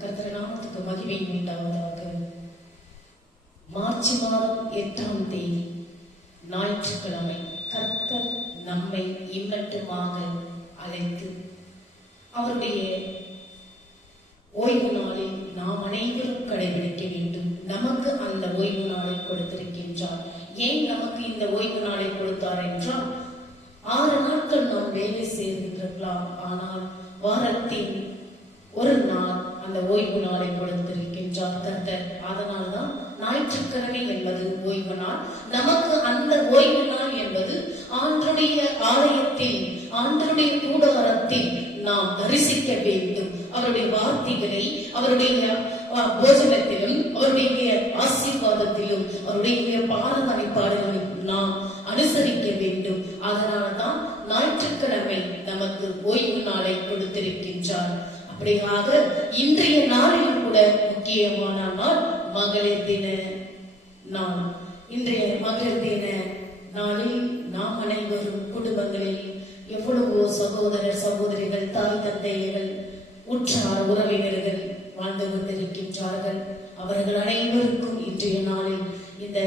கர்த்தர் நாமத்துக்கு மகிமை உண்டாவதாக. மார்ச் மாதம் 8ஆம் தேதி ஞாயிற்றுக்கிழமை கர்த்தர் நம்மை இம்மட்டுமாக அழைத்து அவருடைய ஓய்வு நாளில் நாம் அனைவரும் கடைபிடிக்க வேண்டும். நமக்கு அந்த ஓய்வு நாளை கொடுத்திருக்கின்றார். ஏன் நமக்கு இந்த ஓய்வு நாளை கொடுத்தார் என்றால், 6 நாட்கள் நாம் வேலை செய்திருக்கலாம், ஆனால் வாரத்தின் ஒரு நாள் அந்த ஓய்வு நாளை கொடுத்திருக்கின்றார் கர்த்தர். அதனால்தான் ஞாயிற்றுக்கிழமை என்பது ஓய்வு நாள். நமக்கு அந்த ஓய்வு நாள் என்பது ஆண்டருடைய ஆலயத்தில், ஆண்டருடைய கூடாரத்தில் நாம் தரிசிக்க வேண்டும். அவருடைய வார்த்தைகளை, அவருடைய போஜனத்திலும், அவருடைய ஆசீர்வாதத்திலும், அவருடைய பாரம்பரிய பாடல்களும் நாம் அனுசரிக்க வேண்டும். அதனால்தான் ஞாயிற்றுக்கிழமை நமக்கு ஓய்வு நாளை கொடுத்திருக்கின்றார். அப்படியாக இன்றைய நாளில் கூட முக்கியமான நாள் மகளிர் தின நாள். இன்றைய மகளிர் தின நாளில் நாம் அனைவரும் குடும்பங்களில் எவ்வளவோ சகோதரர் சகோதரிகள், தாய் தந்தையர்கள், உற்றார் உறவினர்கள் வாழ்ந்து கொண்டிருக்கின்றார்கள். அவர்கள் அனைவருக்கும் இன்றைய நாளில் இந்த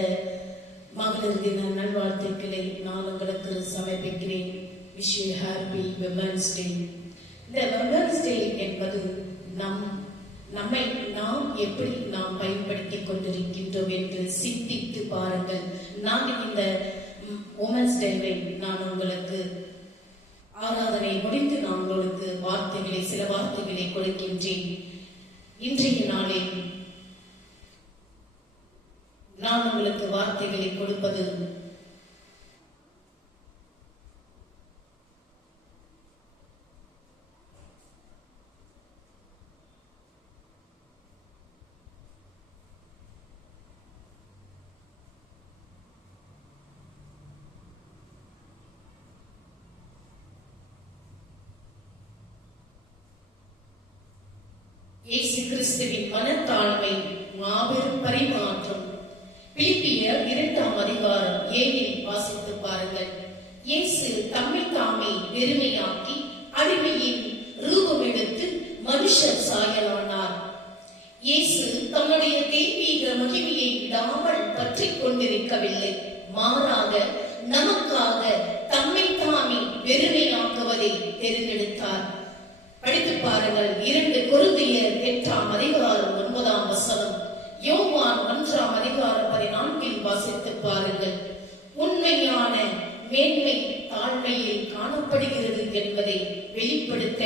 மகளிர் தின நல்வாழ்த்துக்களை நான் உங்களுக்கு சமர்ப்பிக்கிறேன். Wish you happy women's day. இந்த விமென்ஸ் டே என்பது நம்மை நாம் எப்படி நாம் பயன்படுத்திக் கொண்டிருக்கின்றோம் என்று சிந்தித்து பாருங்கள். நான் இந்த உமன்ஸ் டேவை நான் உங்களுக்கு ஆராதனை முடிந்து நான் உங்களுக்கு சில வார்த்தைகளை கொடுக்கின்றேன். இன்றைய நாளில் நான் உங்களுக்கு வார்த்தைகளை கொடுப்பது இயேசு கிறிஸ்துவின் மனத்தாழ்மை மாபெரும் பரிமாற்றம். பிலிப்பியர் 2ஆம் அதிகாரம் 7இல் வாசித்து பாருங்கள். இயேசு தம்மை தாமே வெறுமையாக்கி அடிமையின் ரூபம் எடுத்து மனுஷர் சாயலானார். இயேசு தம்முடைய தெய்வீக மகிமையை விடாமல் பற்றி கொண்டிருக்கவில்லை. மாறாக நமக்காக தம்மை தாமே வெறுமையாக்குவதை தேர்ந்தெடுத்தார். படித்து பாருங்கள். 2 கொரிந்தியர் 8ஆம் அதிகாரம் 9ஆம் வசனம், யோவான் 1ஆம் அதிகாரம் 14இல் வாசித்து பாருங்கள். உண்மையான மேன்மை தாழ்மையில் காணப்படுகிறது என்பதை வெளிப்படுத்த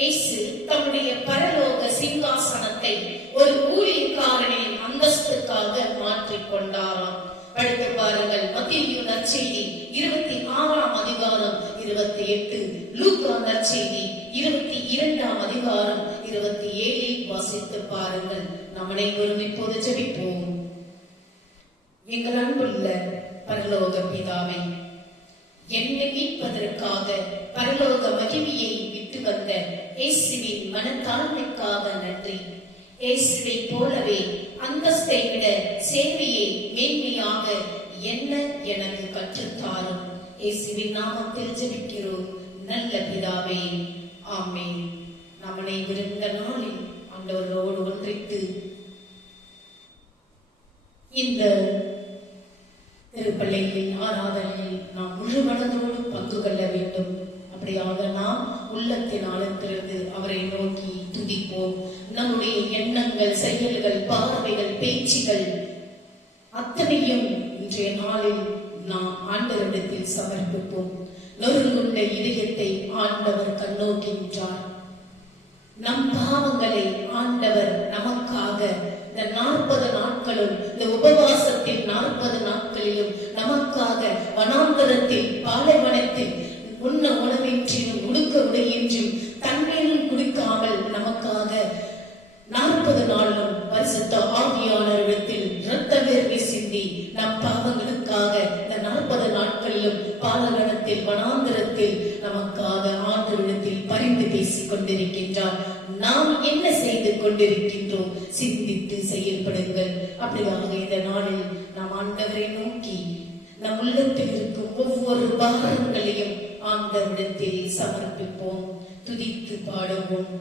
இயேசு தம்முடைய பரலோக சிங்காசனத்தை ஒரு ஊழியக்காரனின் அந்தஸ்துக்காக மாற்றிக் கொண்டாராம். படித்து பாருங்கள். மத்தேயு நற்செய்தி 26ஆம் அதிகாரம் 28, லூக்கா நற்செய்தி 22ஆம் அதிகாரம் 27இல் வாசித்து பாருங்கள். நாம் அனைவரும் இப்போது ஜெபிப்போம். எங்கள் அன்புள்ள பரலோக பிதாவே, என்னை மீட்பதற்காக பரலோக மகிமையை விட்டு வந்த இயேசுவின் மனத்தாழ்மைக்காக நன்றி. இயேசுவை போலவே அந்தஸ்தை விட சேவையை மேன்மையாக என்ன எனக்கு கற்றுத்தாரும். இயேசுவின் நாமத்தில் ஜெபிக்கிறோம் நல்ல பிதாவே, ஆமென். நாம் அனைவரும் இந்த நாளில் ஆண்டவரோடு ஒன்றித்து இந்த திருப்பள்ளியில் ஆராதனையில் நாம் முழு மனதோடு பங்கு கொள்ள வேண்டும். அப்படியாக நாம் உள்ளத்தின் ஆழத்திலிருந்து அவரை நோக்கி துதிப்போம். நம்முடைய எண்ணங்கள், செயல்கள், பார்வைகள், பேச்சுகள் அத்தனையும் இன்றைய நாளில் நாம் ஆண்டவரிடத்தில் சமர்ப்பிப்போம். நொறுங்குண்ட இதயத்தை ஆண்டவர் கண்ணோக்கின்றார். நம் பாவங்களை ஆண்டவர் நமக்காக இந்த 40 நாட்களும், இந்த உபவாசத்தில் 40 நாட்களிலும் நமக்காக வனாந்தரத்தில், பாலைவனத்தில் உண்ண உணவின்றியும் உடுக்க உடையின்றியும் தண்ணீரும் குடிக்காமல் நமக்காக 40 நாளும் பரிசுத்த ஆவியானவரிடத்தில் இரத்த வேர்வை சிந்தி நம் பாவங்களுக்காக இந்த 40 நாட்களிலும் பாலைவனத்தில், வனாந்தரத்தில் நமக்காக ஆண்டவரிடத்தில் பரிந்து பேசிக் கொண்டிருக்கின்றார். நாம் என்ன செய்து கொண்டிருக்கின்றோம்? சிந்தித்து செயல்படுங்கள். அப்படியாக இந்த நாளில் நாம் ஆண்டவரை நோக்கி நம் உள்ளத்தில் இருக்கும் ஒவ்வொரு பாகங்களையும் ஆண்டவரிடத்தில் சமர்ப்பிப்போம். துதித்து பாடுவோம்.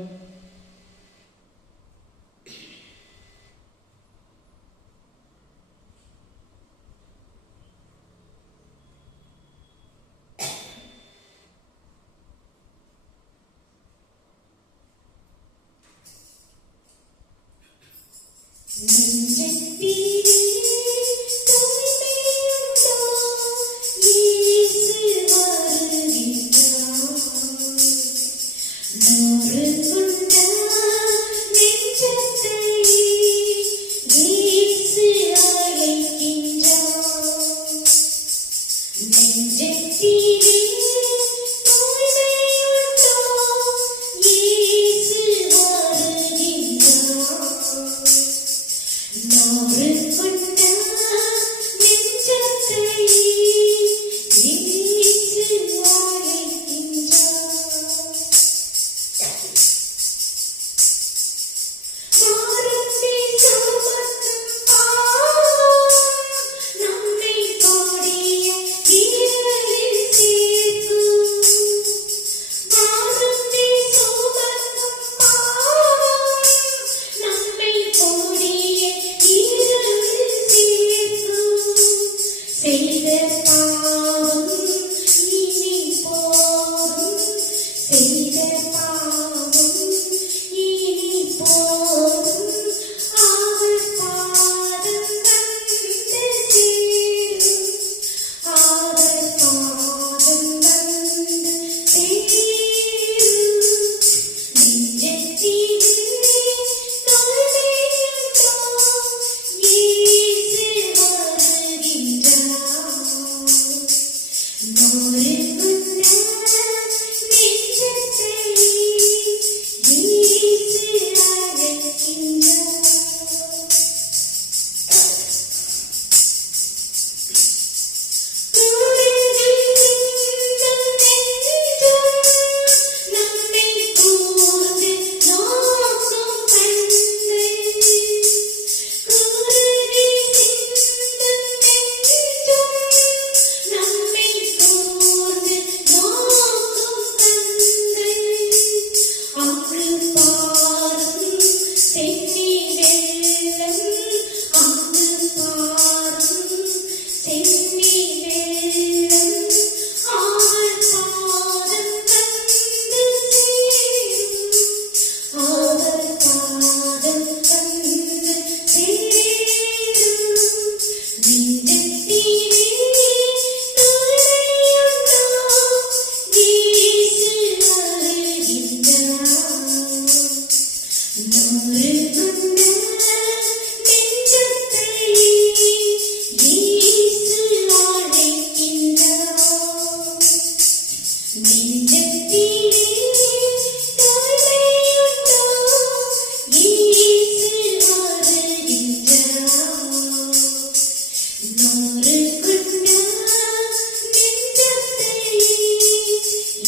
நாம்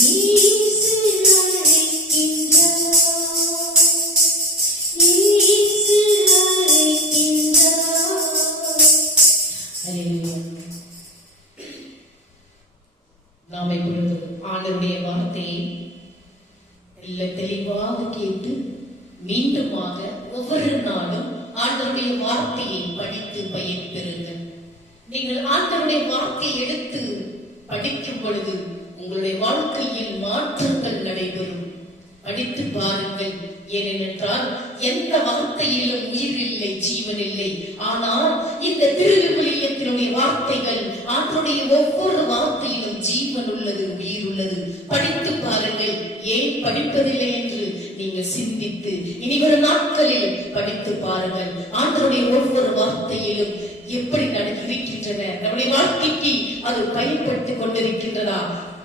இப்பொழுது ஆண்டவருடைய வார்த்தையை நல்ல தெளிவாக கேட்டு மீண்டுமாக ஒவ்வொரு நாளும் ஆண்டவருடைய வார்த்தையை படித்து பயன் பெறுங்கள். நீங்கள் ஆண்டவருடைய வார்த்தையை எடுத்து படிக்கும் பொழுது உங்களுடைய வாழ்க்கையில் மாற்றங்கள் நடைபெறும். படித்து பாருங்கள். ஏனென்றால் எந்த வார்த்தையிலும் உயிர் இல்லை, ஜீவன் இல்லை. ஆனால் இந்த திருவிவிலியத்தினுடைய வார்த்தைகள், ஆண்டவருடைய ஒவ்வொரு வார்த்தையிலும் ஜீவன் உள்ளது, உயிர் உள்ளது. படித்து பாருங்கள். ஏன் படிப்பதில்லை என்று நீங்கள் சிந்தித்து இனிவரும் நாட்களில் படித்து பாருங்கள். ஆண்டவருடைய ஒவ்வொரு வார்த்தையிலும் எப்படி இருக்கின்றன, நம்முடைய வாழ்க்கைக்கு அது பயன்பட்டுக் கொண்டிருக்கின்றதா,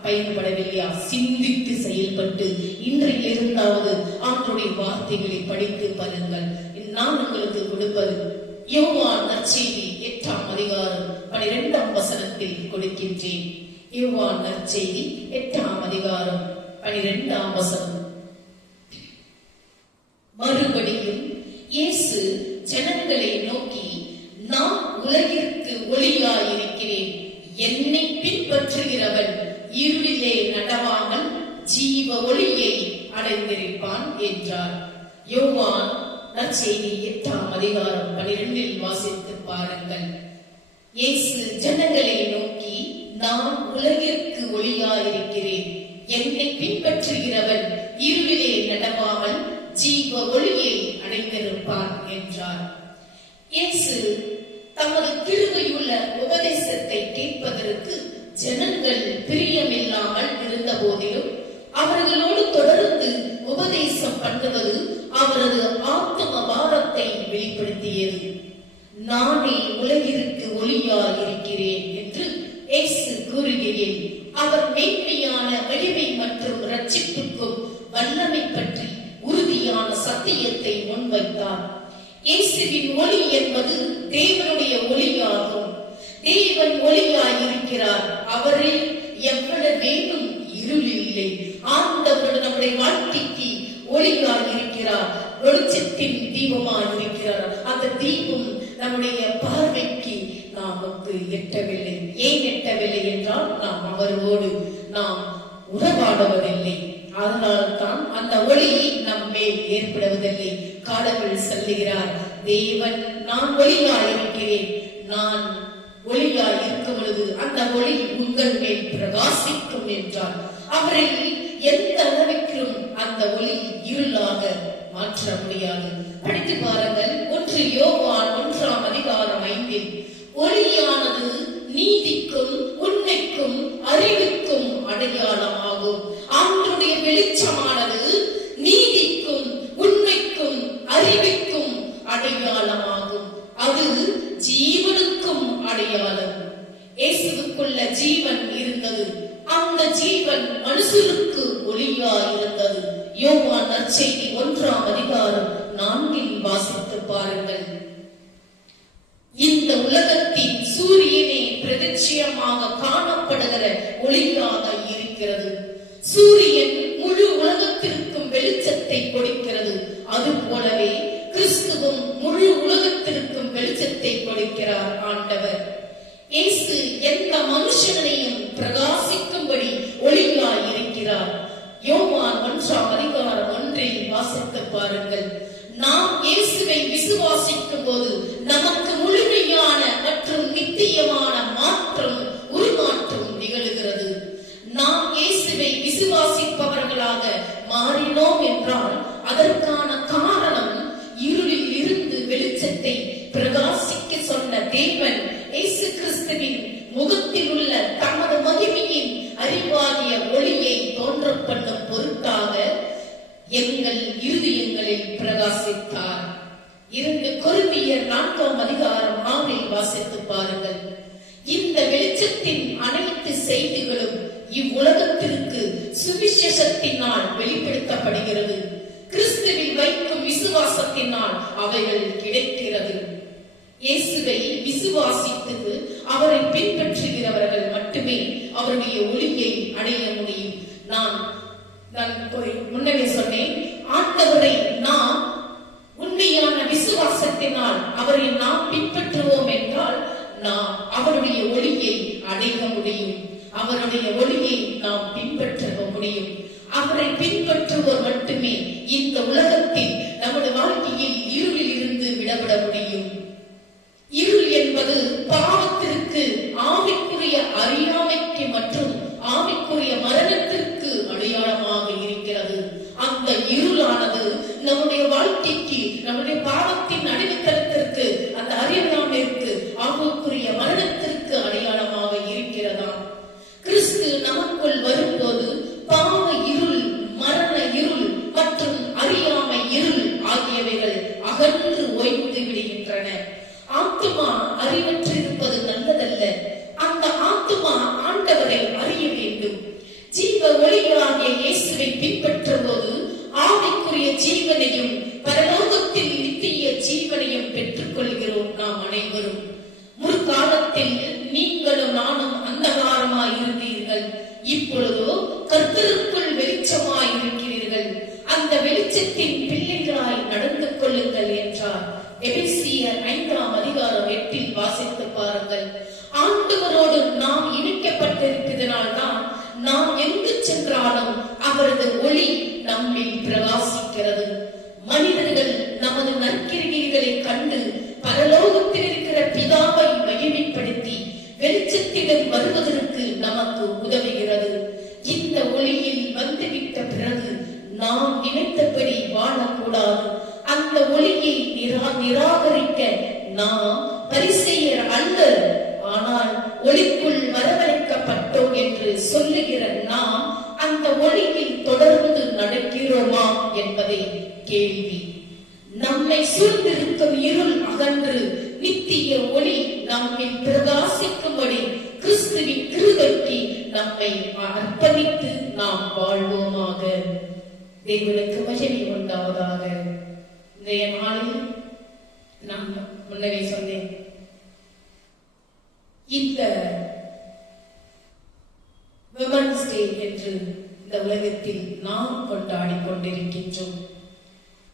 பயன்படவில்லையா, சிந்தித்து செயல்பட்டு இன்றையில் இருந்தாவது ஆண்டவருடைய வார்த்தைகளை படித்து பாருங்கள். நான் உங்களுக்கு கொடுப்பது யோவான் நற்செய்தி 8ஆம் அதிகாரம் 12ஆம் வசனத்தில் கொடுக்கின்றேன். யோவான் நற்செய்தி 8ஆம் அதிகாரம் 12ஆம் வசனம். மறுபடியும் இயேசு ஜனங்களை நோக்கி, நான் உலகிற்கு ஒளியாயிருக்கிறேன். என்னை பின்பற்றுகிறவன் இருளிலே நடவாமல் ஜீவ ஒளியை அடைந்திருப்பான் என்றார். யோவான் நற்செய்தி 8ஆம் அதிகாரம் 12இல் வாசித்து பாருங்கள். இயேசு ஜனங்களை நோக்கி, நான் உலகிற்கு ஒளியாயிருக்கிறேன். என்னை பின்பற்றுகிறவன் இருளிலே நடவாமல் ஜீவ ஒளியை அடைந்திருப்பான் என்றார். இயேசு தமது கிருபையுள்ள உபதேசத்தை கேட்பதற்கு ஜனங்கள் பிரியமில்லாமல் இருந்த போதிலும் அவர்களோடு தொடர்ந்து உபதேசம் பண்ணுவது அவரது ஆத்ம பாரத்தை வெளிப்படுத்தியது. நானே உலகிற்கு ஒளியாயிருக்கிறேன் என்று இயேசு கூறுகிறேன். அவர் மேன்மையான வலிமை மற்றும் ரட்சிப்புக்கும் வல்லமை பற்றி உறுதியான சத்தியத்தை முன்வைத்தார். இயேசுவின் ஒளி என்பது தேவனுடைய ஒளியாகும். தேவன் ஒளியாயிருக்கிறார். அவரில் எவ்வளவேனும் இருள் இல்லை. ஆண்டவர் நம்முடைய வாழ்க்கைக்கு ஒளியாயிருக்கிறார். வெளிச்சத்தின் தீபமாயிருக்கிறார். அந்த தீபம் நம்முடைய பார்வைக்கு நமக்கு எட்டவில்லை. ஏன் எட்டவில்லை என்றால் நாம் அவரோடு நாம் உறவாடுவதில்லை. அதனால் தான் அந்த ஒளி நம்மேல் ஏற்படுவதில்லை. கடவுள் சொல்லுகிறார், தேவன் நான் ஒளியாயிருக்கிறேன். நான் ஒளியாய் இருக்கும் பொழுது அந்த ஒளி உங்கள் மேல் பிரகாசிக்கும் என்றார். அவரை எந்த அளவிற்கும் அந்த ஒளி இருளாக மாற்ற முடியாது. படித்து பாருங்கள். 1 யோவான் 1ஆம் அதிகாரம் 5இல், ஒளியானது நீதிக்கும் உண்மைக்கும் அறிவுக்கும் அடையாளமாகும். ஆண்டவருடைய வெளிச்சமானது நீதிக்கும் உண்மைக்கும் அறிவுக்கும் அடையாளமாகும். அது ஜீவனுக்கும் அடையாளம். இயேசுவுக்குள்ள ஜீவன் இருந்தது. அந்த ஜீவன் மனுஷருக்கு ஒளியாய் இருந்தது. யோவான் நற்செய்தி 1ஆம் அதிகாரம் 4இல் வாசித்து பாருங்கள். இந்த உலகத்தின் சூரியனே பிரதிட்சயமாக காணப்படுகிற ஒளியாக இருக்கிறது. சூரியன் முழு உலகத்திற்கும் வெளிச்சத்தை கொடுக்கிறது. அது போலவே கிறிஸ்துவும் முழு உலகத்திற்கும் வெளிச்சத்தை கொடுக்கிறார் ஆண்டவர். இயேசு எந்த மனுஷனையும் பிரகாசிக்கும்படி ஒளியாய் இருக்கிறார். யோவான் 1ஆம் அதிகாரம் 1இல் வாசித்து பாருங்கள். நாம் இயேசுவை விசுவாசிக்கும் போது நமக்கு முழுமையான மற்றும் நித்தியமான மாற்றம், உருமாற்றம் நிகழ்கிறது. நாம் இயேசுவை விசுவாசிப்பவர்களாக மாறினோம் என்றால் அதற்கான காரணம் இருளில் இருந்து வெளிச்சத்தை பிரகாசிக்க சொன்ன தேவன் இயேசு கிறிஸ்துவின் முகத்தில் உள்ள தமது மகிமையின் அறிவாகிய ஒளியை தோன்ற பண்ணும் பொருட்டாக எங்கள் இருதயங்களில் பிரகாசித்தார். 2 கொரிந்தியர் 4ஆம் அதிகாரம் 6இல் வாசித்து பாருங்கள். இந்த வெளிச்சத்தின் அனைத்து செய்திகளும் இவ்வுலகத்திற்கு சுவிசேஷத்தினால் வெளிப்படுத்தப்படுகிறது. கிறிஸ்துவில் வைக்கும் விசுவாசத்தினால் அவைகள் கிடைக்கிறது. இயேசுவை விசுவாசித்து அவரை பின்பற்றுகிறவர்கள் மட்டுமே அவருடைய ஒளியை அடைய முடியும். நான் முன்னவே சொன்னேன், ஆண்டவரை நாம் உண்மையான விசுவாசத்தினால் அவரை நாம் பின்பற்றுவோம் என்றால் நாம் அவருடைய ஒளியை அடைய முடியும். அவருடைய ஒளியை நாம் பின்பற்ற முடியும். அவரை பின்பற்றுவோர் மட்டுமே இந்த உலகத்தில் நம்முடைய வாழ்க்கையில் இருளில் இருந்து விடுபட முடியும். இருள் என்பது பாவத்திற்கு, ஆவிக்குரிய அறியாமைக்கு மற்றும் ஆவிக்குரிய மரணத்திற்கு அடையாளமாக இருக்கிறது. அந்த இருளானது நம்முடைய வாழ்க்கைக்கு, நம்முடைய பாவத்தின் அடிமைத்தனத்திற்கு, அந்த அறியாமைக்கு, ஆவிக்குரிய மரணத்திற்கு அடையாளமாக இருக்கிறதாம். கிறிஸ்து நமக்குள் வரும்போது பாவ இருள், மரண இருள் மற்றும் அறியாமை இருள் ஆகியவைகள் அகன்று ஓய்ந்து விடுகின்றன. ஆத்துமா அறிவற்றிருப்பது நல்லதல்ல. அந்த ஆத்துமா ஆண்டவரை அறிய வேண்டும். ஜீவ ஒளியாகிய இயேசுவை பின்பற்றும் போது ஆவிக்குரிய ஜீவனையும் பரலோகத்தில் நித்திய ஜீவனையும் பெற்றுக் கொள்கிறோம் நாம் அனைவரும். முற்காலத்தில் நீங்களும் நானும் அந்தகாரமாய் இருந்தீர்கள், இப்பொழுதோ கர்த்தருக்குள் வெளிச்சமாய் இருக்கிறீர்கள். அந்த வெளிச்சத்தின் பிள்ளைகளாய் நடந்து கொள்ளுங்கள் என்றார். எபேசியர் 5:8 வாசித்து பாருங்கள். ஆண்டவரோடு நாம் இணைக்கப்பட்டிருப்பதனால்தான் நாம் எங்கு சென்றாலும் அவரது ஒளி நம்மில் பிரகாசிக்கிறது. மனிதர்கள் நமது நற்கிரிகைகளை கண்டு பரலோகத்தில் இருக்கிற பிதாவை மகிமைப்படுத்தி வெளிச்சத்திடம் வருவதற்கு நமக்கு உதவுகிறது. இந்த ஒளியில் வந்துவிட்ட பிறகு நாம் நினைத்தபடி வாழக்கூடாது. அந்த ஒளியை நிராகரிக்க நாம் பரிசேயர் அல்ல, ஆனால் ஒளிக்குள் வரவழைக்கப்பட்டோம் என்று சொல்லுகிற நாம் அந்த ஒளியில் தொடர்ந்து நடக்கிறோமா என்பதை கேள்வி. நம்மை சூழ்ந்திருக்கும் இருள் அகன்று நித்திய ஒளி நம்மில் பிரகாசிக்கும்படி கிறிஸ்துவின் கிருபைக்கு நம்மை அர்ப்பணித்து நாம் வாழ்வோமாக. தேவனுக்கு மகிமை உண்டாவதாக. இன்றைய நாளில் நான் முன்னரே சொன்னேன், இந்த விமன்ஸ் டே என்று இந்த உலகத்தில் நாம் கொண்டாடி கொண்டிருக்கின்றோம்.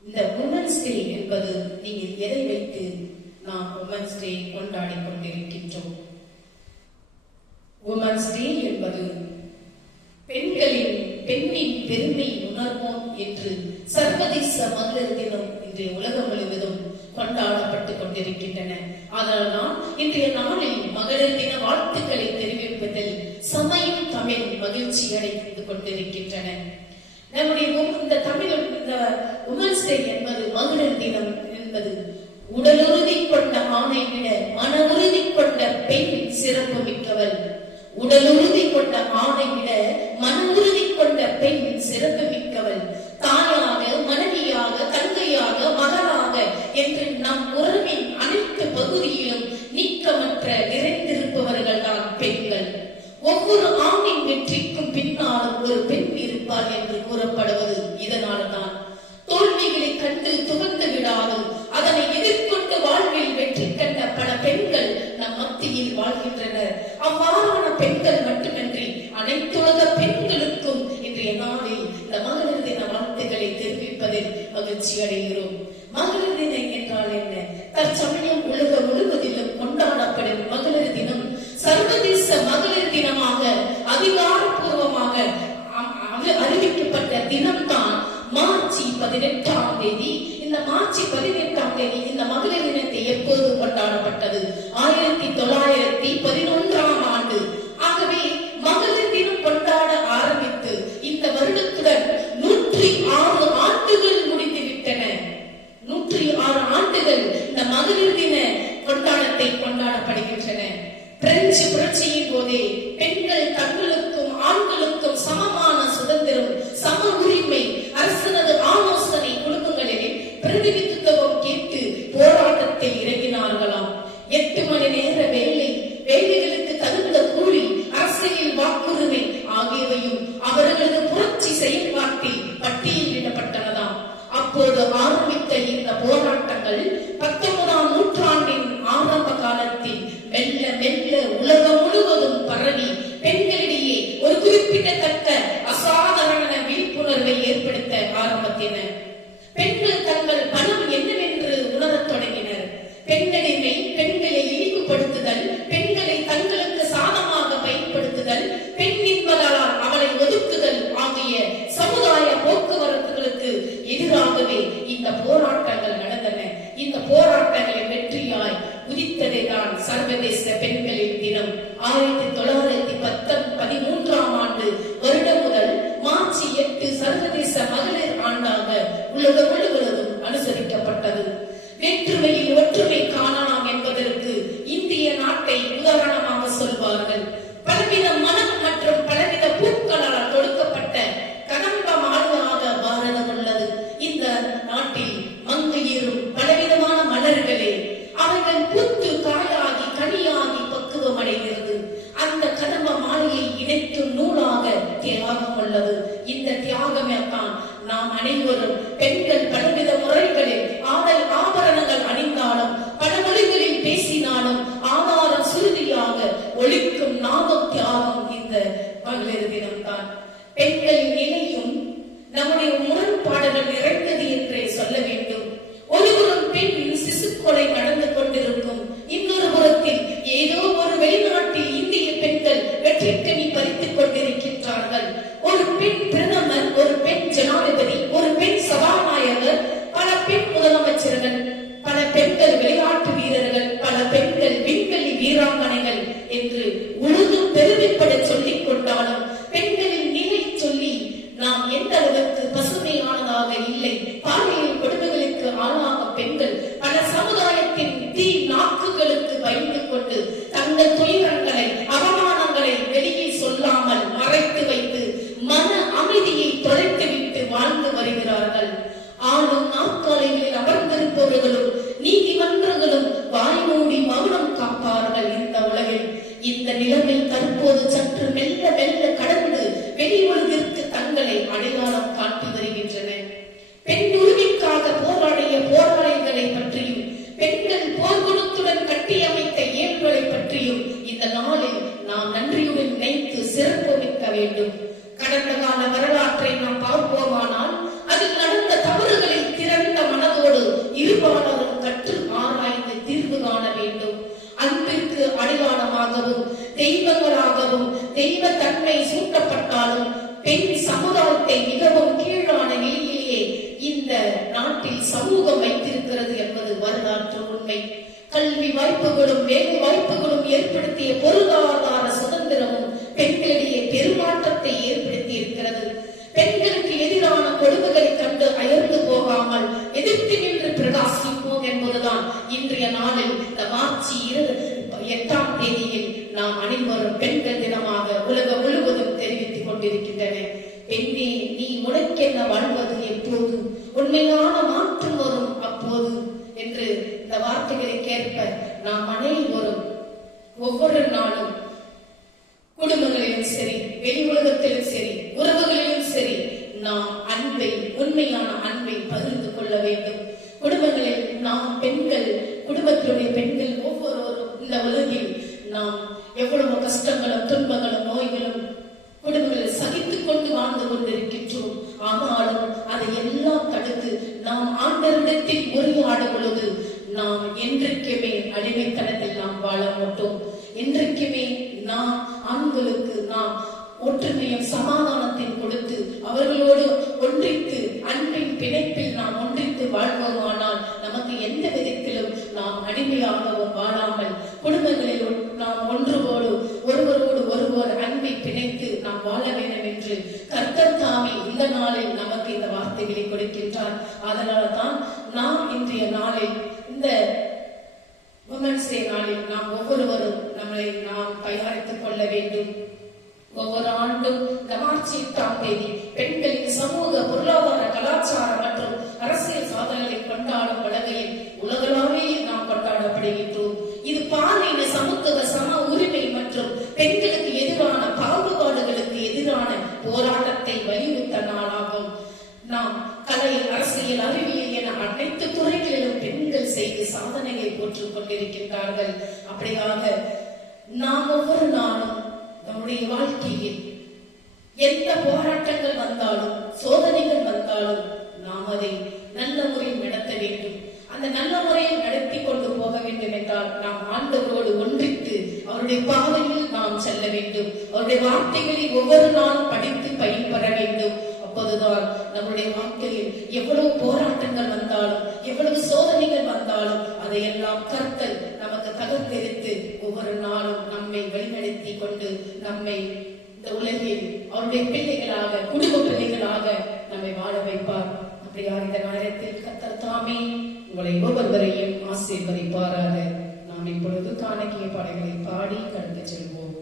இந்த விமன்ஸ் டே என்பது நீங்கள் எதை வைத்து நாம் விமன்ஸ் டே கொண்டாடி கொண்டிருக்கின்றோம்? விமன்ஸ் டே என்பது பெண்ணின் பெருமை உணர்வோம் என்று சர்வதேச மகளிர் தினம் இன்றைய உலகம் முழுவதும் கொண்டாடப்பட்டுக் கொண்டிருக்கின்றன. அதனால் இன்றைய நாளில் மகளிர் தின வாழ்த்துக்களை தெரிவிப்பதில் சமயம் தமிழ் மகிழ்ச்சி அடைந்து கொண்டிருக்கின்றன. நம்முடைய இந்த தமிழ் உமன்ஸ் டே என்பது மகளிர் தினம் என்பது உடல் உறுதி கொண்ட ஆணை விட மன உறுதி கொண்ட பெண் சிறப்பு மிக்கவள். உடல் உறுதி கொண்ட ஆணை விட மன உறுதி கொண்ட பெண் சிறப்பு மிக்கவள். தாயாக, மனைவியாக, தங்கையாக, மகளாக என்று நம் உறவின் அனைத்து பகுதியிலும் நீக்கமற்ற நிறைந்திருப்பவர்கள் தான் பெண்கள். ஒவ்வொரு ஆணின் வெற்றிக்கும் பின்னாலும் ஒரு பெண் இருப்பார் என்று கூறப்படுவது இதனால்தான். தோல்விகளை கண்டு துவந்து விடாது அதனை எதிர்கொண்டு வாழ்வில் வெற்றி கண்ட பல பெண்கள் நம் மத்தியில் வாழ்கின்றனர். அவ்வாறான பெண்கள் மட்டுமின்றி அனைத்துலக பெண்களுக்கும் இன்றைய நாளில் இந்த மகளிர் தின வாழ்த்துக்களை தெரிவிப்பதில் மகிழ்ச்சி அடைகிறோம். மகளிர் தினம் என்றால் என்ன? தற்சமயம் உலகம் முழுவதிலும் கொண்டாடப்படும் மகளிர் தினம் சர்வதேச மகளிர் தினமாக அதிகாரப்பூர்வமாக அறிவிக்கப்பட்ட தினம்தான் மார்ச் 18ஆம் தேதி. இந்த மார்ச் 18ஆம் தேதி இந்த மகளிர் தினத்தை எப்போது கொண்டாடப்பட்டது? 1911ஆம் ஆண்டு. ஆகவே மகளிர் தினம் கொண்டாட ஆரம்பித்து இந்த வருடத்துடன் 106 ஆண்டுகள் முடிந்துவிட்டன. 106 ஆண்டுகள் இந்த மகளிர் தின கொண்டாடத்தை கொண்டாடப்படுகின்றன. பிரெஞ்சு புரட்சியின் போதே பெண்கள் தங்களுக்கும் ஆண்களுக்கும் சமமான சுதந்திரம், சம உரிமை, அரசனது ஆலோசனை குடும்பங்களில் பிரதிநிதித்துவம் கேட்டு போராட்டத்தில் இறங்கினார்களாம். 8 மணி உலகம் முழுவதும் அனுசரிக்கப்பட்டது. வேற்றுமையில் ஒற்றுமை காணலாம் என்பதற்கு இந்திய நாட்டை உதாரணமாக சொல்வார்கள். பலவித மனம் மற்றும் பலவித பூக்களால் தொடுக்கப்பட்ட கதம்ப மாடுவாக பாரதம் உள்ளது. இந்த நாட்டில் மங்கையரும் பலவிதமான மலர்களே அவர்கள் பூத்து காயாகி கனியாகி பக்குவம் அடைகிறது. அந்த கதம்ப மாலையை இணைக்கும் நூலாக தியாகம் உள்ளது. இந்த தியாகமே தான் நாம் அனைவரும் பெண்கள் பலவித முறைகளில் ஆடல் ஆபரணங்கள் அணிந்தாலும் பல மொழிகளில் பேசினாலும் ஆதாரம் சுருதியாக ஒழிக்கும் நாமம் தியாகம் இந்த மகளிர் தினம்தான். பெண்களின் நிலையும் நம்முடைய முரண்பாடுகள் நிறைந்தது என்றே சொல்ல வேண்டும். ஒருபுறம் பெண் சிசுக்கொலை நடந்து கொண்டிருக்கும், இன்னொரு புறத்தில் ஏதோ ஒரு வெளிநாட்டில் இந்திய பெண்கள் வெற்றிக்கனி பறித்துக் கொண்டிருக்கின்றார்கள். ஒரு பெண் பிரதமர், ஒரு பெண் ஜனாதிபதி, ஒரு பெண் சபாநாயகர், பல பெண் முதலமைச்சர்கள், பல பெண்கள் விளையாட்டு வீரர்கள், பல பெண்கள் விண்வெளி வீராங்கனைகள் என்று உலகம் பெருமைப்பட சொல்லிக் கொண்டாலும் பெண்களின் நிலை சொல்லி நாம் எந்த அளவுக்கு பசுமையானதாக இல்லை. பாலியல் கொடுமைகளுக்கு ஆளாக பெண்கள் பல சமுதாயத்தின் தீ நாக்குகளுக்கு பயந்து கொண்டு தங்கள் துயரங்களை அவமானங்களை வெளியே சொல்லாமல் மறைத்து வைத்து மன அமைதியை தொலைத்துவிட்டு வாழ்ந்து வருகிறார்கள். ஆளும் நாற்காலிகளில் அமர்ந்திருப்பவர்களும் நீதிமன்றங்களும் வாய் மூடி மௌனம் காப்பார்கள். இந்த உலகில் இந்த நிலைமை தற்போது சற்று மெல்ல மெல்ல கடந்து வெளி உலகிற்கு தங்களை அடையாளம் காட்டி வருகின்றன. பெண் உரிமைக்காக போராடிய போராளிகளை பற்றியும் பெண்கள் போர்க்குணத்துடன் கட்டியமைத்த ஏழ்களை பற்றியும் இந்த நாளில் நாம் நன்றியுடன் நினைத்து சிறப்பு மிக்க வேண்டும். கடந்த கால வரலாற்றை நாம் பார்ப்போமானால் அதில் நடந்த தவறுகளை திறந்த மனதோடு இருபாலரும் கற்று ஆராய்ந்து தீர்வு காண வேண்டும். அன்பிற்கு அடையாளமாகவும் தெய்வங்களாகவும் தெய்வ தன்மை சூட்டப்பட்டாலும் பெண் சமுதாயத்தை மிகவும் கீழான நிலையிலேயே இந்த நாட்டில் சமூகம் வைத்திருக்கிறது என்பது வரலாற்று உண்மை. கல்வி வாய்ப்புகளும் வேலை வாய்ப்புகளும் ஏற்படுத்திய பொருளாதார சுதந்திரமும் பெண்களிடையே பெருமாற்றத்தை ஏற்படுத்தி இருக்கிறது. பெண்களுக்கு எதிரான கொடுமைகளை கண்டு அயர்ந்து போகாமல் எதிர்த்து நின்று பிரகாசிப்போம் என்பதுதான் இன்றைய நாளில் மார்ச் 8ஆம் தேதியில் நாம் அனைவரும் பெண்கள் தினமாக உலகம் முழுவதும் தெரிவித்துக் கொண்டிருக்கின்றன. பெண்ணே, நீ உனக்கென்ன வாழ்வது எப்போது, உண்மையான மாற்றம் வரும் அப்போது என்று இந்த வார்த்தைகளை கேட்ப நாம் அனைவரும் ஒவ்வொரு நாளும் குடும்பங்களிலும் சரி, வெளி உலகத்திலும் சரி, உறவுகளிலும் சரி, நாம் அன்பை, உண்மையான அன்பை பகிர்ந்து கொள்ள வேண்டும். குடும்பங்களில் நாம் பெண்கள், குடும்பத்தினுடைய பெண்கள் ஒவ்வொருவரும் இந்த உலகில் நாம் எவ்வளவு கஷ்டங்களும் துன்பங்களும் நோய்களும் குடும்பங்களில் சகித்துக் கொண்டு வாழ்ந்து கொண்டிருக்கின்றோம். ஆனாலும் அதை எல்லாம் தடுத்து நாம் ஆண்டவரிடத்தில் உரையாடும் பொழுது நாம் என்றைக்குமே அடிமைத்தனத்தில் நாம் வாழ மாட்டோம். என்றைக்குமே நாம் ஆண்களுக்கு நாம் ஒற்றுமையும் சமாதானத்தையும் கொடுத்து அவர்களோடு ஒன்றித்து அன்பின் பிணைப்பில் நாம் ஒன்றித்து வாழ்வோமானால் நமக்கு எந்த விதத்திலும் நாம் அடிமையாகவும் வாழாமல் குடும்பங்களில் நாம் ஒன்றுவோடு ஒருவரோடு ஒருவர் அன்பை பிணைத்து நாம் வாழ வேண்டும் என்று கர்த்தர் தாமே இந்த நாளில் நமக்கு இந்த வார்த்தைகளை கொடுக்கின்றார். அதனால தான் நாம் இன்றைய நாளில் இந்த உமன்ஸ் டே நாளில் நாம் ஒவ்வொருவரும் நம்மளை நாம் தயாரித்துக் கொள்ள வேண்டும். ஒவ்வொரு ஆண்டும் மார்ச் 8ஆம் தேதி பெண்களின் சமூக பொருளாதார கலாச்சார மற்றும் அரசியல் சாதனைகளை கொண்டாடும் வகையில் உலகளாவே நாம் கொண்டாடப்படுகின்றோம். இது பாலின சமத்துவ சம உரிமை மற்றும் பெண்களுக்கு எதிரான பாகுபாடுகளுக்கு எதிரான போராட்டத்தை வலியுறுத்த நாளாகும். நாம் கலை, அரசியல், அறிவியல் என அனைத்து துறைகளிலும் பெண்கள் செய்து சாதனைகளை போற்றுக் கொண்டிருக்கின்றார்கள். அப்படியாக நாம் ஒவ்வொரு நாளும் நம்முடைய வாழ்க்கையில் எந்த போராட்டங்கள் வந்தாலும் சோதனைகள் வந்தாலும் நாம் அதை நல்ல முறையில் நடத்த வேண்டும். அந்த நல்ல முறையில் நடத்தி கொண்டு போக வேண்டும் என்றால் நாம் ஆண்டவரோடு ஒன்றித்து அவருடைய பாதையில் நாம் செல்ல வேண்டும். அவருடைய வார்த்தைகளை ஒவ்வொரு நாளும் படித்து பயன்பெற வேண்டும். அப்போதுதான் நம்முடைய வாழ்க்கையில் எவ்வளவு போராட்டங்கள் வந்தாலும் எவ்வளவு சோதனைகள் வந்தாலும் அதையெல்லாம் கர்த்தர் நமக்கு தகர்த்தெடுத்து ஒவ்வொரு நாளும் நம்மை வழிநடத்தி கொண்டு நம்மை இந்த உலகில் அவருடைய பிள்ளைகளாக, குடும்ப பிள்ளைகளாக நம்மை வாழ வைப்பார். அப்படியாக இந்த நேரத்தில் கர்த்தர் தாமே உங்களை ஒவ்வொருவரையும் ஆசீர்வதிப்பாராக. நாம் இப்பொழுது காணிக்கை பாடல்களை பாடி கடந்து செல்வோம்.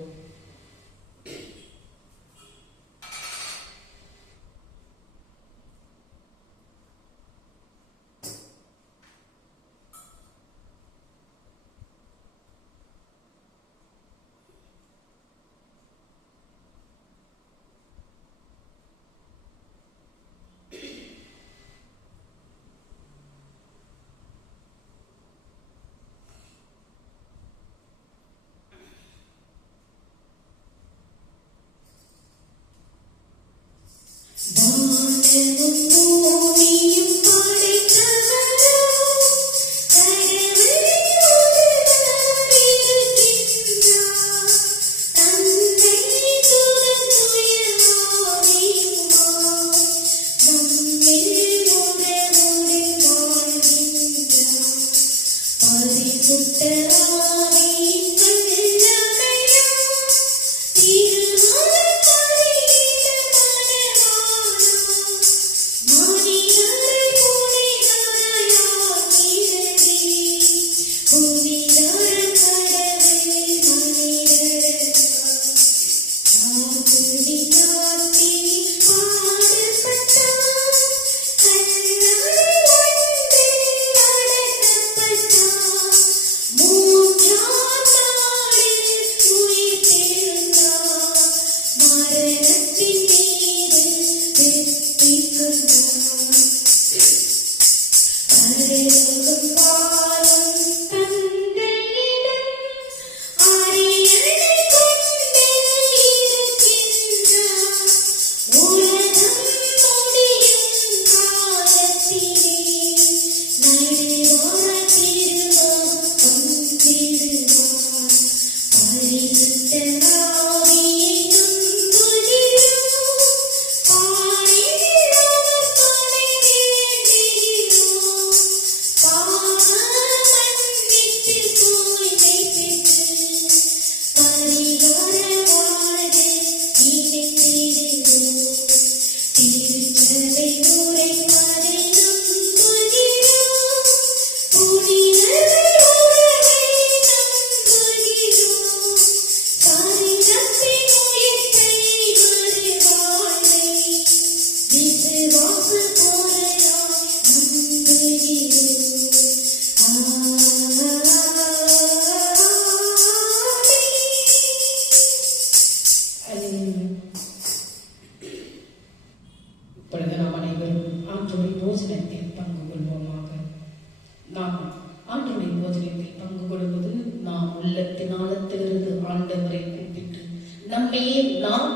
நம்மையே நாம்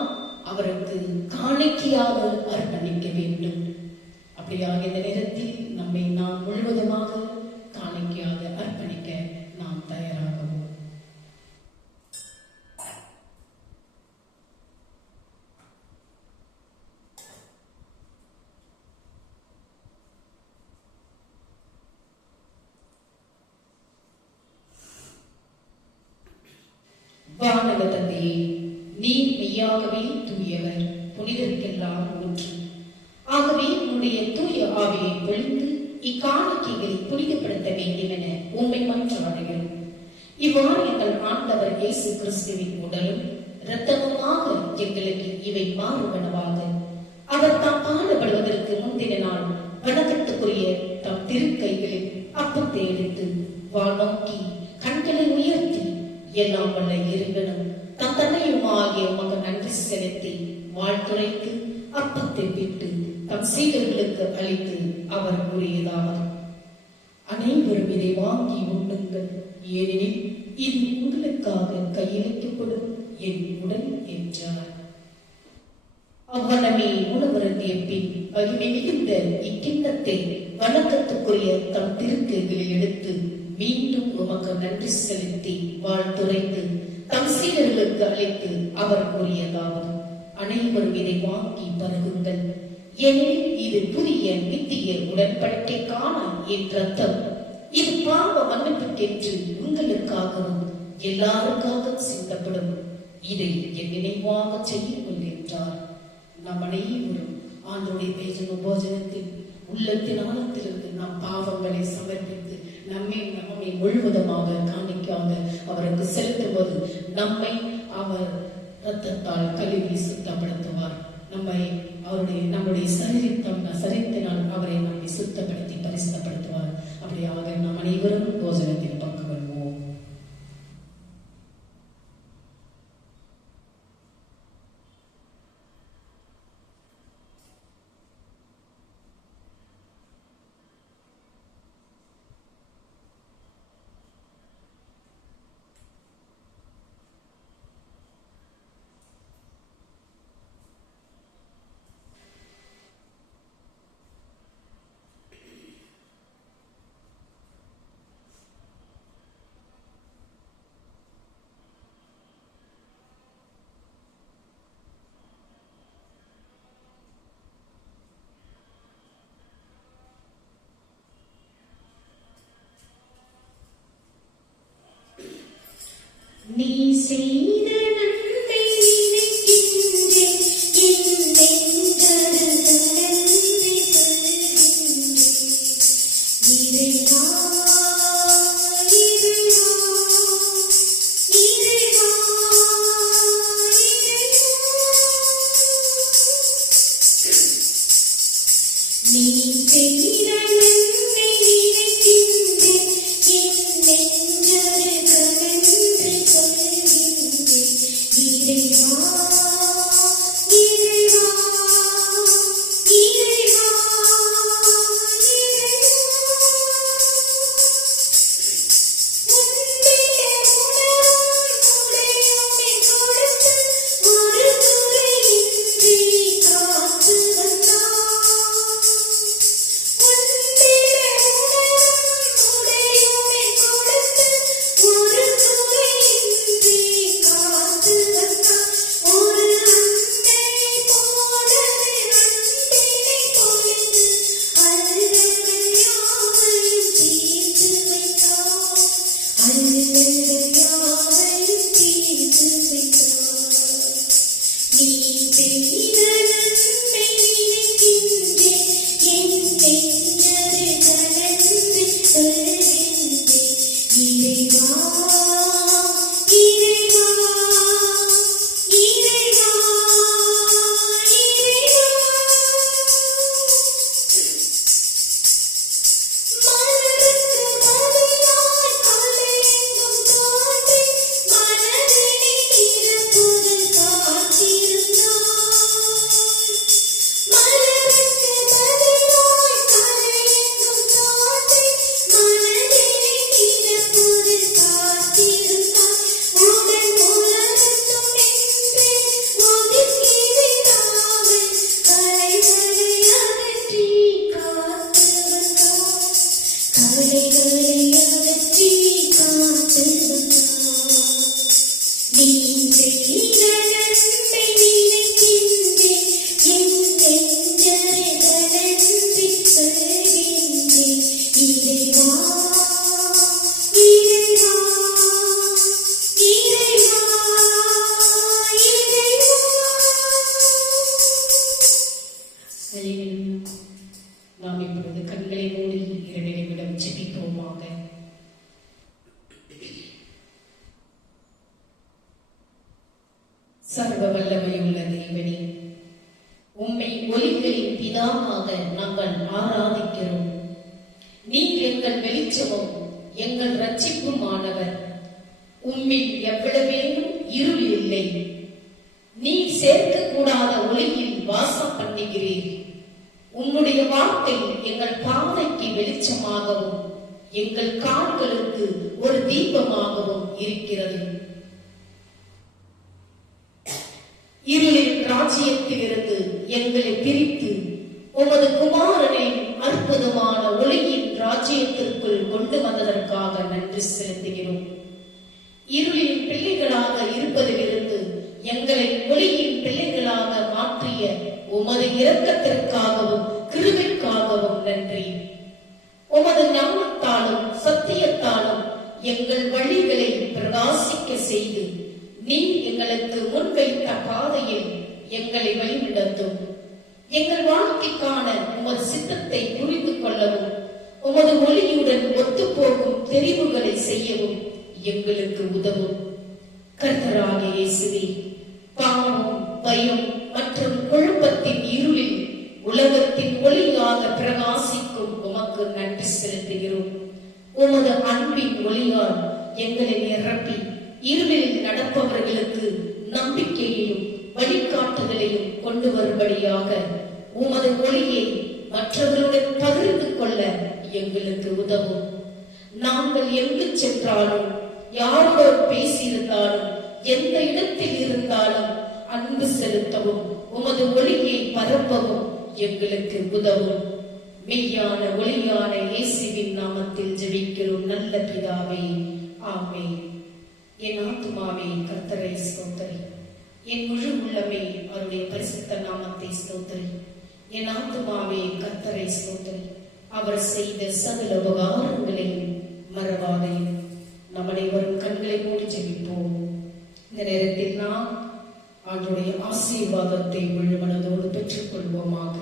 அவருக்கு காணிக்கையாக அர்ப்பணிக்க வேண்டும். அப்படியாக இந்த நேரத்தில் நம்மை நாம் முழுவதுமாக காணிக்கையாக அர்ப்பணிக்க நாம் தயாராகவும். வானகத்தே, நீ மெய்யாகவே தூயவர், புனிதருக்கெல்லாம் ஊற்று. ஆகவே உன்னுடைய தூய ஆவியை பொழிந்து இக்காணிக்கைகளை புனிதப்படுத்த வேண்டும் என உம்மை மன்றாடுகிறோம். இவ்வாறு எங்கள் ஆண்டவர் இயேசு கிறிஸ்துவின் உடலும் இரத்தமுமாக எங்களுக்கு இவை மாறுவனவாக. அவர் தாம் பாடுபடுவதற்கு முந்தின நாள் வணக்கத்துக்குரிய தம் திருக்கைகளில் அப்பத்தை எடுத்து வானோக்கி கண்களை உயர்த்தி எல்லாம் வல்ல இறைவனும் தம் தன்னையுமாகிய உமக்கு நன்றி செலுத்தி வாழ்த்துரைத்து அப்பத்தை விட்டு தம் சீடர்களுக்கு அளித்து அவர் கூறியதாவது: அனைவரும் இதை வாங்கி உண்ணுங்கள், ஏனெனில் இது உங்களுக்காக கையளிக்கப்படும் என் உடல் என்றார். அவ்வளமே உணவருந்திய பின் மகிமை மிகுந்த இக்கிண்ணத்தை வணக்கத்துக்குரிய தம் திருக்கைகளில் எடுத்து மீண்டும் உமக்கு நன்றி செலுத்தி வாழ்த்துரைத்து தம் சீடர்களுக்கு அழைத்து அவர் கூறியதாவது: அனைவரும் இதை வாங்கி பருகுங்கள், ஏனெனில் இது புதிய நித்திய உடன்படிக்கைக்கான என் ரத்தம். இது பாவ மன்னிப்புக்கென்று உங்களுக்காகவும் எல்லாருக்காக சிந்தப்படும். இதை என் நினைவாக செய்யுங்கள் என்றார். நம் அனைவரும் ஆண்டவருடைய பேசும் போஜனத்தில் உள்ளத்தின் ஆழத்திலிருந்து நாம் பாவங்களை சமர்ப்பித்து நம்மை முழுவதுமாக காணிக்காக அவருக்கு செலுத்தும் போது நம்மை அவர் ரத்தத்தால் கழுவி சுத்தப்படுத்துவார். நம்முடைய சரீரத்தினால் அவரை நம்மை சுத்தப்படுத்தி பரிசுத்தப்படுத்துவார். அப்படியாக நாம் அனைவரும் போஜனத்தில் பங்கு கொள்வோம். நீ செய்த நன்மை நினைக்கின்றேன், என் நெஞ்சருக நன்றி சொல்கின்றேன். இறைவா, இறைவா, இறைவா, இறைவா. நீ செய்த நன்மை நினைக்கின்றேன், என் நெஞ்சருக நன்றி சொல்கின்றேன். இறைவா, இறைவா, இறைவா, நாம் இப்பொழுது கண்களை மூடி 2 நிமிடம் ஜெபிப்போமாக. சர்வ வல்லமையுள்ள தேவனே, உம்மை ஒளிகளின் பிதாவாக நாங்கள் ஆராதிக்கிறோம். நீர் எங்கள் வெளிச்சமும் எங்கள் ரட்சிப்புமானவர். உம்மில் எவ்வளவேனும் இருள் இல்லை. நீர் சேர்க்கக்கூடாத ஒளியில் வாசம் பண்ணுகிறீர். உம்முடைய வார்த்தை எங்கள் பாதைக்கு வெளிச்சமாகவும் எங்கள் கால்களுக்கு ஒரு தீபமாகவும் இருக்கிறது. இருளின் ராஜ்யத்திலிருந்து எங்களை பிரித்து உமது குமாரனின் அற்புதமான ஒளியின் ராஜ்யத்திற்குள் கொண்டு வந்ததற்காக நன்றி செலுத்துகிறோம். இருளின் பிள்ளைகளாக இருப்பதிலிருந்து எங்களை ஒளியின் பிள்ளைகளாக மாற்றிய உமது இரக்கத்திற்காகவும் கிருபைக்காகவும் நன்றி. உமது ஞானத்தாலும் சத்தியத்தாலும் எங்கள் வழிகளை பிரகாசிக்க செய்து நீ எங்களுக்கு முன்வைத்த பாதையில் எங்களை வழிநடத்தும். எங்கள் வாழ்க்கைக்கான உமது உமது சித்தத்தை புரிந்து கொள்ளவும் உமது ஒளியுடன் ஒத்துப்போகும் தெரிவுகளை செய்யவும் எங்களுக்கு உதவும். கர்த்தராகிய இயேசுவே, பாவம், பயம் மற்றும் குழப்பத்தின் இருளில் உலகத்தின் ஒளியாக பிரகாசிக்கும் உமக்கு நன்றி செலுத்துகிறோம். உமது அன்பின் ஒளியால் எங்களை நிரப்பி இருளில் நடப்பவர்களுக்கு நம்பிக்கையையும் வழிகாட்டுதலையும் கொண்டு வரும்படியாக உமது ஒளியை மற்றவர்களுடன் பகிர்ந்து கொள்ள எங்களுக்கு உதவும். நாங்கள் எங்கு சென்றாலும், யாரோடு பேசியிருந்தாலும், எந்த இடத்தில் இருந்தாலும் அன்பு செலுத்தவும் உமது ஒளியை பரப்பவும் எங்களுக்கு உதவும். மெய்யான ஒளியான இயேசுவின் நாமத்தில் ஜெபிக்கிறோம் நல்ல பிதாவே, ஆமென். என் ஆத்துமாவே கர்த்தரை ஸ்தோத்திரி, என் முழு உள்ளமே அவருடைய பரிசுத்த நாமத்தை ஸ்தோத்திரி. என் ஆத்துமாவே கர்த்தரை ஸ்தோத்திரி, அவர் செய்த சகல உபகாரங்களையும் மறவாதே. நம் அனைவரும் கண்களை மூடி ஜெபிப்போம். இந்த நேரத்தில் நாம் ஆண்டவருடைய ஆசீர்வாதத்தை முழு மனதோடு பெற்றுக் கொள்வோமாக.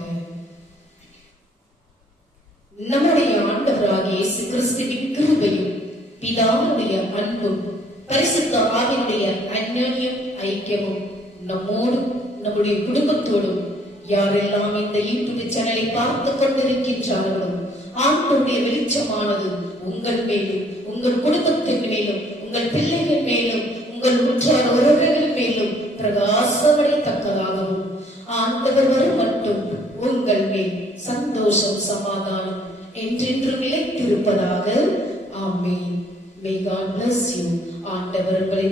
நம்முடைய ஆண்டவராகிய இயேசு கிறிஸ்துவின் கிருபையும் பிதாவுடைய அன்பும் பரிசுத்த ஆவியுடைய அன்யோன்யம் ஐக்கியமும் நம்மோடு நம்முடைய குடும்பத்தோடும் யாரெல்லாம் இந்த யூடியூப் சேனலை பார்த்து கொண்டிருக்கின்றார்களோ ஆண்டவருடைய வெளிச்சமானது உங்கள் மேலும், உங்கள் குடும்பத்தின் மேலும், உங்கள் பிள்ளைகள் மேலும், உங்கள் உற்றார் உறவுகள் மேலும் பிரகாசமடையத்தக்கதாகவும் ஆண்டவர் வரும் மட்டும் உங்கள் மேல் சந்தோஷம், சமாதானம் என்றென்றும் நிலைத்திருப்பதாக. ஆமென். May God bless you. ஆண்டவர் உங்களை